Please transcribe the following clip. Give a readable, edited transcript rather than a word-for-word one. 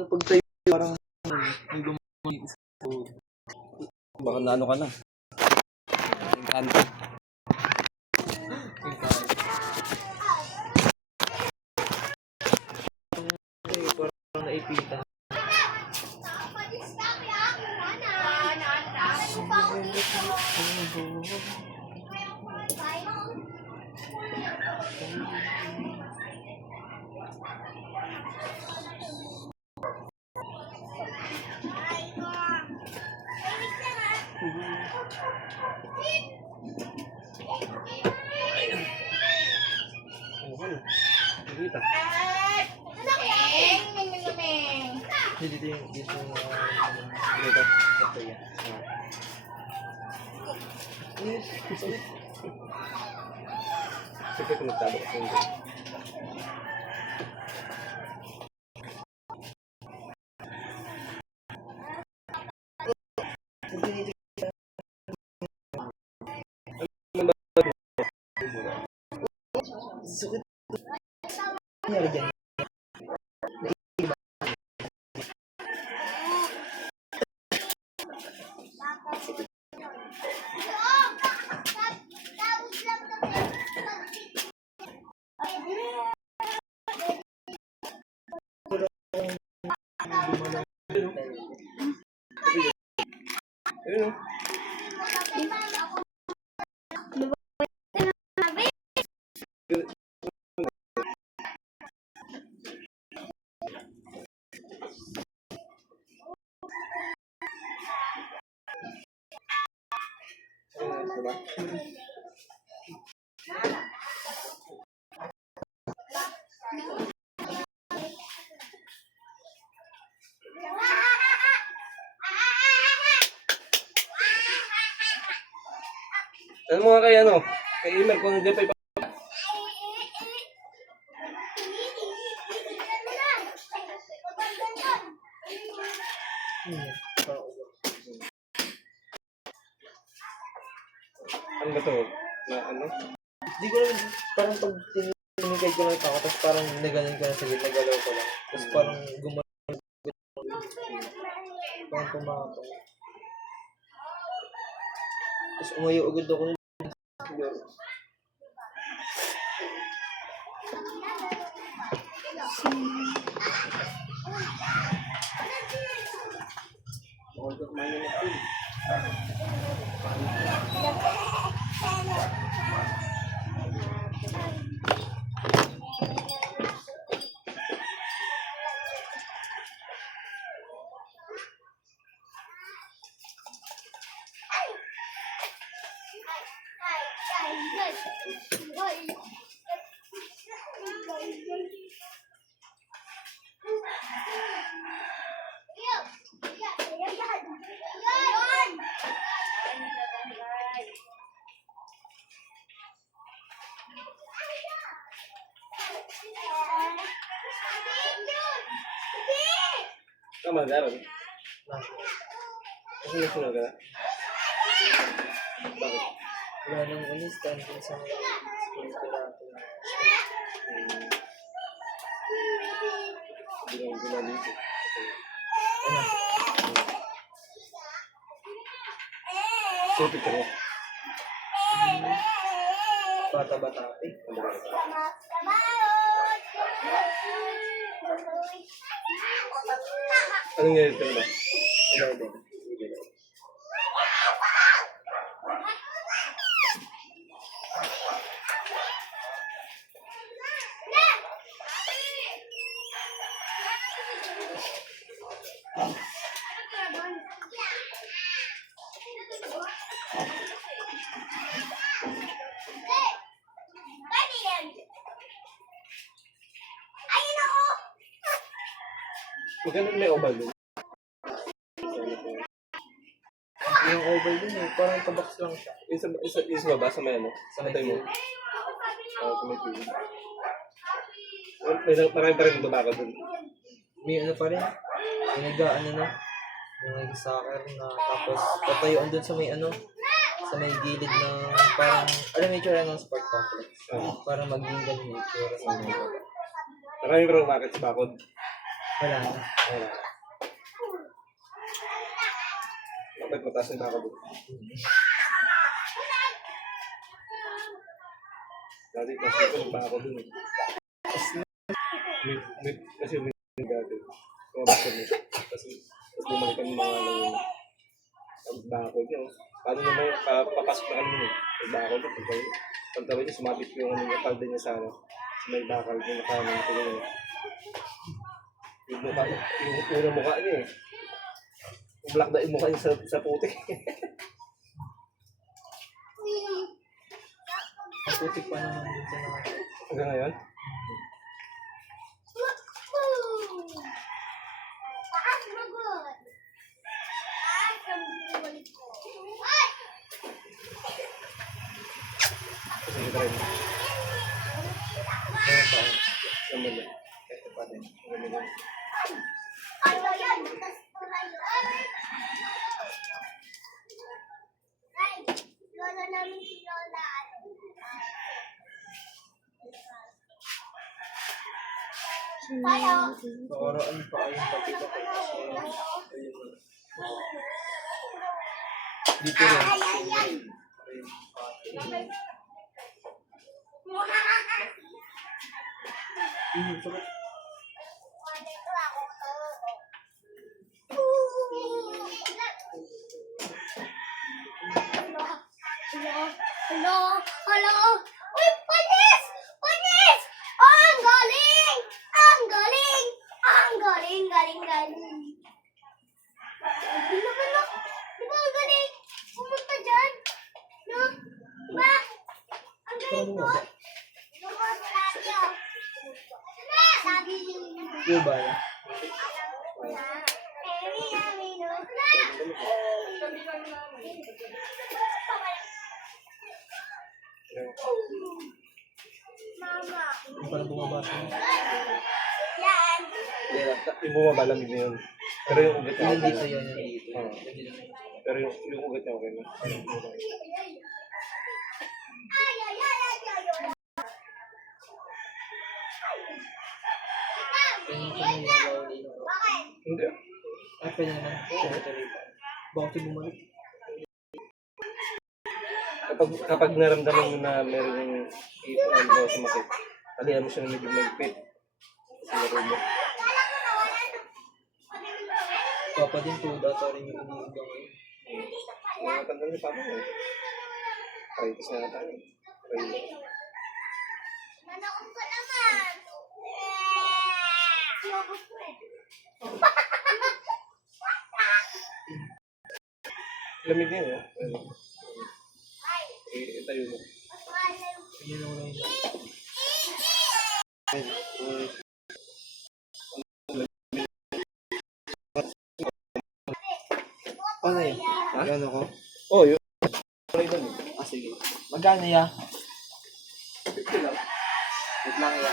Pag tayo parang may gumawa sa Baka naano ka na. Engkanto. parang naipita. Kita. Dito yung dito ito yan. Siyempre kung nagtalo kasi hindi. Sakit. Nangyari dyan. Ayun o. Diba? Ano mga kay ano? Kay email kung hindi pa ano ba to? Na ano? Hindi ko naman, parang pag tinigay ko lang ako, tapos parang naganan ko na sa gitna, nagalaw ko lang. Tapos parang gumalaw. Parang pumakapang. Tapos umayo agad ako. Tama na rin. Kasi nasunod ka na. Bakit? Wala nang stand din sa mga school ko natin. Hindi na ginalito. Ano? So, picture mo. Bata-bata eh. Anong ngayon ito ba? 11. Magkano may oval doon? Yung oval din eh, parang tabox lang siya. Isa ba sa may ano? Sa matay mo? Oo, sa may pili. Marami pa rin babaka doon. May ano pa rin, may nag-ano na, yung nag-soccer na, tapos patayuan dun sa may ano, sa may gilid ng parang, alam mo yung tsura ng sport complex. Parang maging ganun yung tsura sa mga. Marami pa rin umakit sa bakod. Wala na. Wala. Bakit mataas yung baka doon? Dati kasi ko nagpa ako doon eh. Kasi may dati. Kumabas kami. Tapos bumalik kami mga lang ang bakod niya. Paano naman papasok na kami eh. May bakod niya. Pagtawid niya, sumabit yung palda niya sa ano. Sa may bakal niya nakaano na tuloy niya. Yung mukha, yung unang mukha niya eh. Yung black na yung mukha niya sa puti. Maputik pa naman din sa mga. Hanggang ngayon? Kasi kita rin. Kaya pa. Sandali. Ito pa din. Lola namin si Lola. Tayo. Nakaraan pa ayun pati ka. Dito rin. Sarap. Hello? Hello? Uy, panis! Panis! Oh, ang galing! Ang galing! Ang galing, galing, galing. Ano? Di ba ang galing? Pumunta dyan? No? Di ba? Ang galing ko. Sabi Yung bala. Mama. Yung parang bumabasa. Yan. Yung bumaba, lamig na yun. Pero yung ugat niya, Yung dito yun, yung dito. Oo. Pero yung ugat niya, okay na. Ay, ay, ay, ay, ay, ay. Kaya yung may yellow nilo. Bakit? Hindi. Ay, pwede naman. Ito rin. Bakit bumalik? Kapag naramdaman mo na meron yung ipon mo sumakit, alihan mo siya ng medyo magpit. Sa laro mo. Papa din po, data rin yung iniiba ngayon. Mga tanda ni Papa mo. Paritas na tayo. Nanakot ko naman. Siyobos ko eh. Lamig niya yun. Itayo mo. Yun ang lang yun. Paano yun? Gano ko? Oh, yun. Ano yun? Ah, sige. Magkano ya? 50 lang. Wait lang ya.